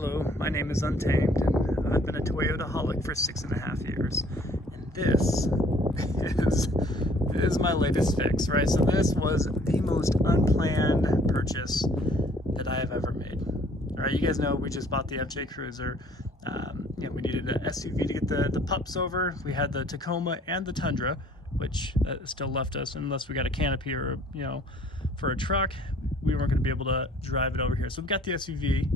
Hello, my name is Untamed, and I've been a Toyota holic for 6.5 years. And this is my latest fix, right? So this was the most unplanned purchase that I have ever made. All right, you guys know we just bought the FJ Cruiser. We needed an SUV to get the pups over. We had the Tacoma and the Tundra, which still left us, unless we got a canopy or, for a truck, we weren't going to be able to drive it over here. So we got the SUV,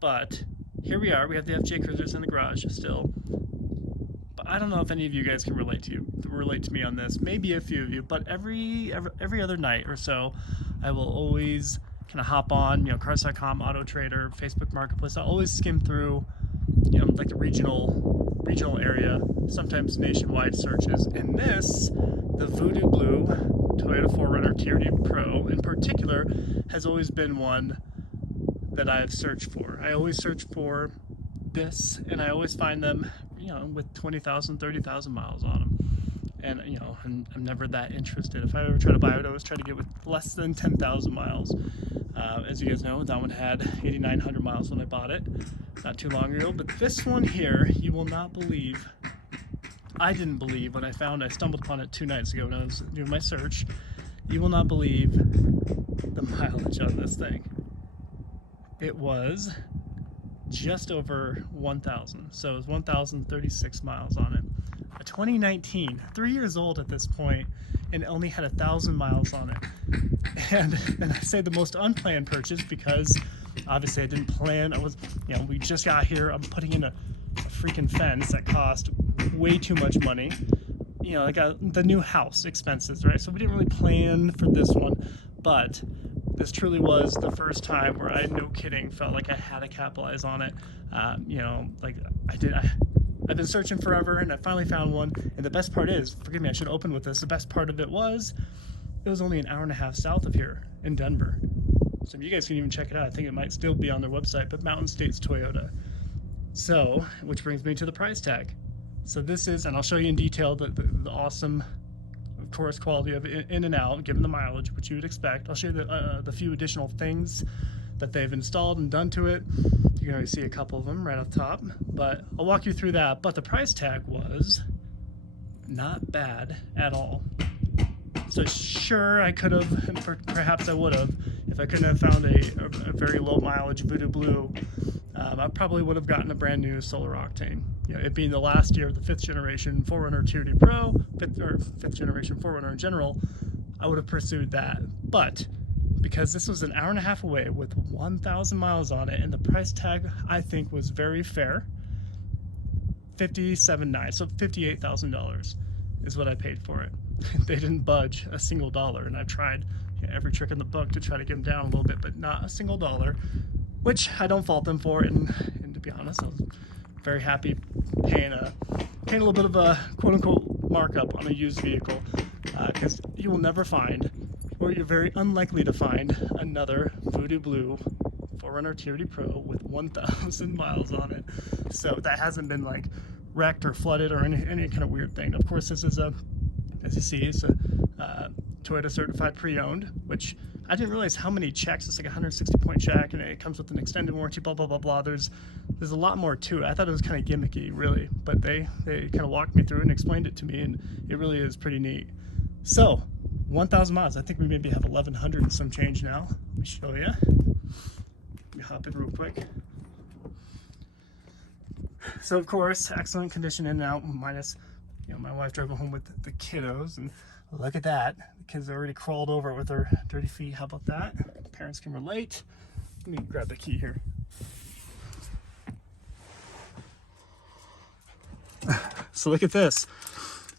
but here we are. We have the FJ Cruisers in the garage still. But I don't know if any of you guys can relate to me on this. Maybe a few of you, but every other night or so, I will always kind of hop on, Cars.com, Auto Trader, Facebook Marketplace. I'll always skim through, like the regional area, sometimes nationwide searches. And this, the Voodoo Blue Toyota 4Runner TRD Pro in particular, has always been one that I've searched for. I always search for this, and I always find them, with 20,000, 30,000 miles on them. And, I'm never that interested. If I ever try to buy it, I always try to get with less than 10,000 miles. As you guys know, that one had 8,900 miles when I bought it not too long ago. But this one here, you will not believe. I didn't believe when I stumbled upon it 2 nights ago when I was doing my search. You will not believe the mileage on this thing. It was just over 1,000. So it was 1,036 miles on it. A 2019, 3 years old at this point, and only had 1,000 miles on it. And I say the most unplanned purchase because obviously I didn't plan. We just got here. I'm putting in a freaking fence that cost way too much money. The new house expenses, right? So we didn't really plan for this one, but this truly was the first time where I, no kidding, felt like I had to capitalize on it. I've been searching forever, and I finally found one. And the best part is, forgive me, I should open with this. The best part of it was only an hour and a half south of here in Denver. So you guys can even check it out. I think it might still be on their website, but Mountain States Toyota. So, which brings me to the price tag. So this is, and I'll show you in detail the awesome, of course, quality of it in and out, given the mileage, which you would expect. I'll show you the few additional things that they've installed and done to it. You can already see a couple of them right off the top, but I'll walk you through that. But the price tag was not bad at all. So sure, I could have, and perhaps I would have, if I couldn't have found a very low mileage Voodoo Blue, I probably would have gotten a brand new solar octane. It being the last year of the 5th generation 4Runner TRD Pro, 5th generation 4Runner in general, I would have pursued that. But because this was an hour and a half away with 1,000 miles on it, and the price tag I think was very fair, $57,900, so $58,000 is what I paid for it. They didn't budge a single dollar, and I tried every trick in the book to try to get them down a little bit, but not a single dollar, which I don't fault them for. And to be honest, I was very happy paying a little bit of a quote-unquote markup on a used vehicle, because you will never find, or you're very unlikely to find, another Voodoo Blue 4Runner TRD Pro with 1,000 miles on it. So that hasn't been like wrecked or flooded or any kind of weird thing. Of course, this is as you see, it's a Toyota certified pre-owned, which I didn't realize how many checks. It's like a 160-point check, and it comes with an extended warranty, blah, blah, blah, blah. There's a lot more to it. I thought it was kind of gimmicky, really, but they kind of walked me through and explained it to me, and it really is pretty neat. So, 1,000 miles. I think we maybe have 1,100 and some change now. Let me show you. Let me hop in real quick. So, of course, excellent condition in and out, minus, my wife drove home with the kiddos, and look at that. The kids already crawled over it with their dirty feet. How about that? Parents can relate. Let me grab the key here. So look at this.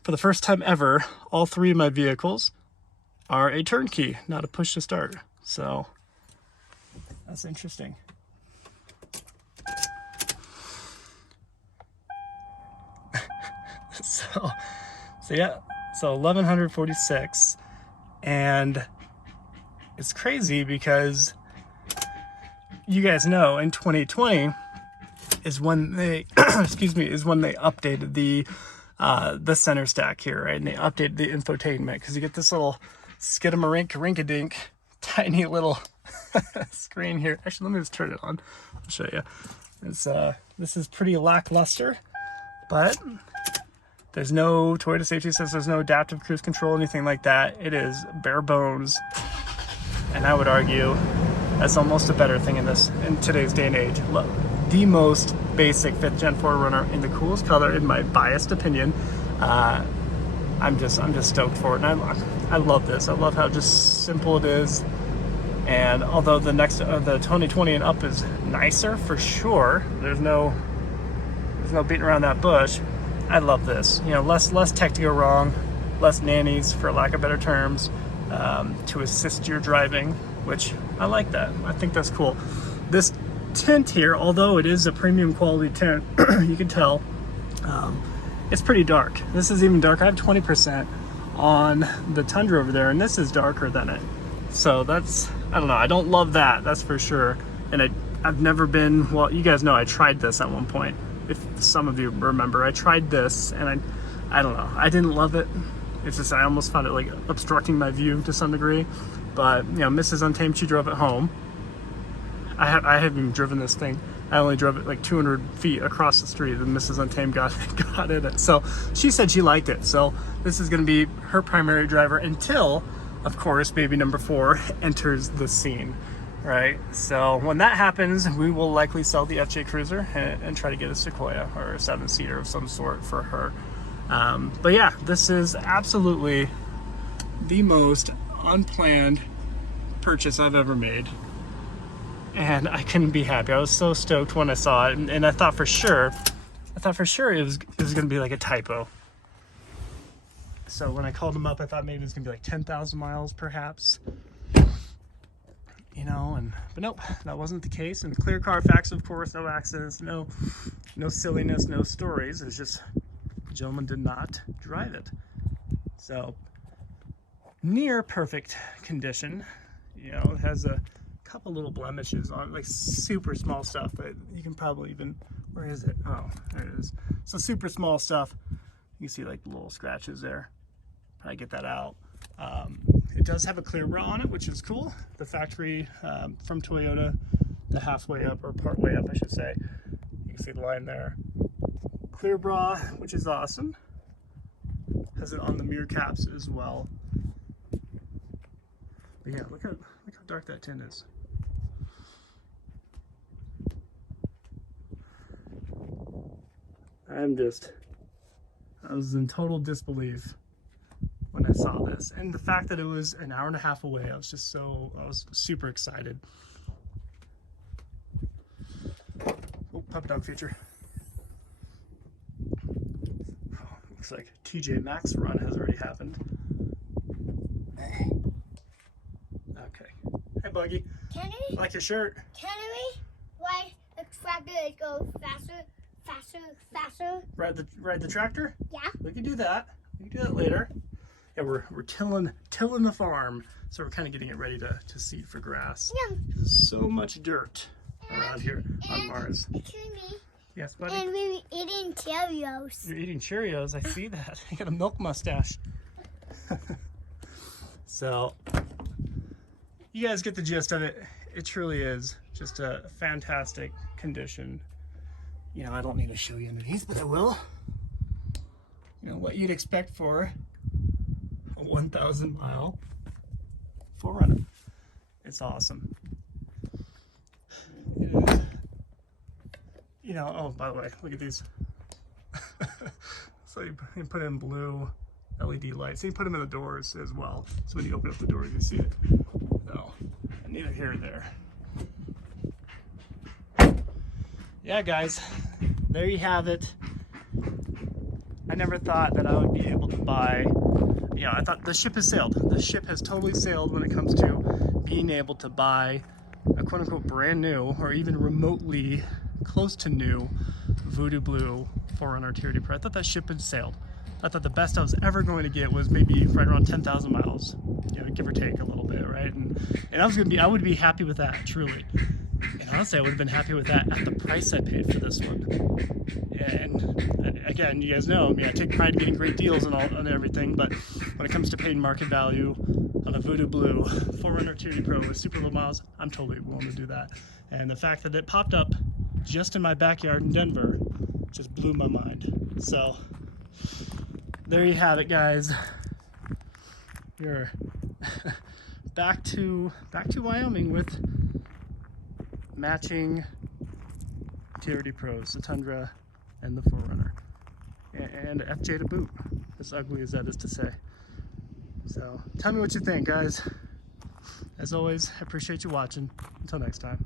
For the first time ever, all 3 of my vehicles are a turnkey, not a push to start. So that's interesting. So yeah, so 1,146, and it's crazy because you guys know in 2020 is when they is when they updated the center stack here, right? And they updated the infotainment, because you get this little skidamarink-rinky-dink tiny little screen here. Actually, let me just turn it on. I'll show you. This is pretty lackluster, but there's no Toyota safety says there's no adaptive cruise control, anything like that. It is bare bones, and I would argue that's almost a better thing in today's day and age. Look, the most basic 5th Gen 4Runner in the coolest color, in my biased opinion. I'm just stoked for it, and I love this. I love how just simple it is. And although the 2020 and up is nicer for sure, there's no beating around that bush. I love this. You know, less tech to go wrong, less nannies, for lack of better terms, to assist your driving, which I like that. I think that's cool. This tint here, although it is a premium quality tint, you can tell it's pretty dark. This is even darker. I have 20% on the Tundra over there, and this is darker than it. So that's, I don't know, I don't love that, that's for sure. And I've never been, well, you guys know I tried this at one point. If some of you remember, I tried this, and I don't know, I didn't love it. It's just, I almost found it like obstructing my view to some degree. But, you know, Mrs. Untamed, she drove it home. I haven't even driven this thing. I only drove it like 200 feet across the street, and Mrs. Untamed got in it. So she said she liked it. So this is gonna be her primary driver until, of course, baby number 4 enters the scene, right? So when that happens, we will likely sell the FJ Cruiser and try to get a Sequoia or a 7-seater of some sort for her. But yeah, this is absolutely the most unplanned purchase I've ever made, and I couldn't be happy. I was so stoked when I saw it, and I thought for sure it was gonna be like a typo. So when I called him up, I thought maybe it was gonna be like 10,000 miles perhaps, you know, but nope, that wasn't the case. And clear Carfax, of course, no accidents, no silliness, no stories. It's just the gentleman did not drive it. So near perfect condition, you know, it has a couple little blemishes on it, like super small stuff, but you can probably even, where is it? Oh, there it is. So super small stuff. You can see like little scratches there. Probably get that out. It does have a clear bra on it, which is cool. The factory from Toyota, the halfway up, or part way up, I should say. You can see the line there. Clear bra, which is awesome. Has it on the mirror caps as well. But yeah, look how dark that tint is. I was in total disbelief when I saw this, and the fact that it was an hour and a half away, I was super excited. Oh, puppy dog feature. Oh, looks like TJ Maxx run has already happened. Okay. Hey, Buggy. Can we? Like your shirt. Can we? Why the tractor goes faster, faster, faster? Ride the tractor? Yeah. We can do that. We can do that later. Yeah, we're tilling the farm, so we're kind of getting it ready to seed for grass. Yeah. There's so much dirt around here on Mars. Excuse me. Yes, buddy? And we were eating Cheerios. You're eating Cheerios, I see that. You got a milk mustache. So, you guys get the gist of it. It truly is just a fantastic condition. You know, I don't need to show you underneath, but I will. You know, what you'd expect for a 1,000 mile 4Runner. It's awesome. It is. You know, oh, by the way, look at these. So you put in blue LED lights. So you put them in the doors as well. So when you open up the doors, you see it. So, neither here or there. Yeah, guys, there you have it. I never thought that I would be able to buy, you know, I thought the ship has sailed. The ship has totally sailed when it comes to being able to buy a quote-unquote brand new, or even remotely close to new, Voodoo Blue 4Runner TRD Pro. I thought that ship had sailed. I thought the best I was ever going to get was maybe right around 10,000 miles, you know, give or take a little bit, right? And I would be happy with that, truly. And honestly, I would have been happy with that at the price I paid for this one. And again, you guys know, I mean, I take pride in getting great deals and everything, but when it comes to paid market value, on a Voodoo Blue 4Runner TRD Pro with super low miles, I'm totally willing to do that. And the fact that it popped up just in my backyard in Denver just blew my mind. So there you have it, guys. You're back to Wyoming with matching TRD Pros, the Tundra and the 4Runner, and FJ to boot, as ugly as that is to say. So tell me what you think, guys. As always, I appreciate you watching. Until next time.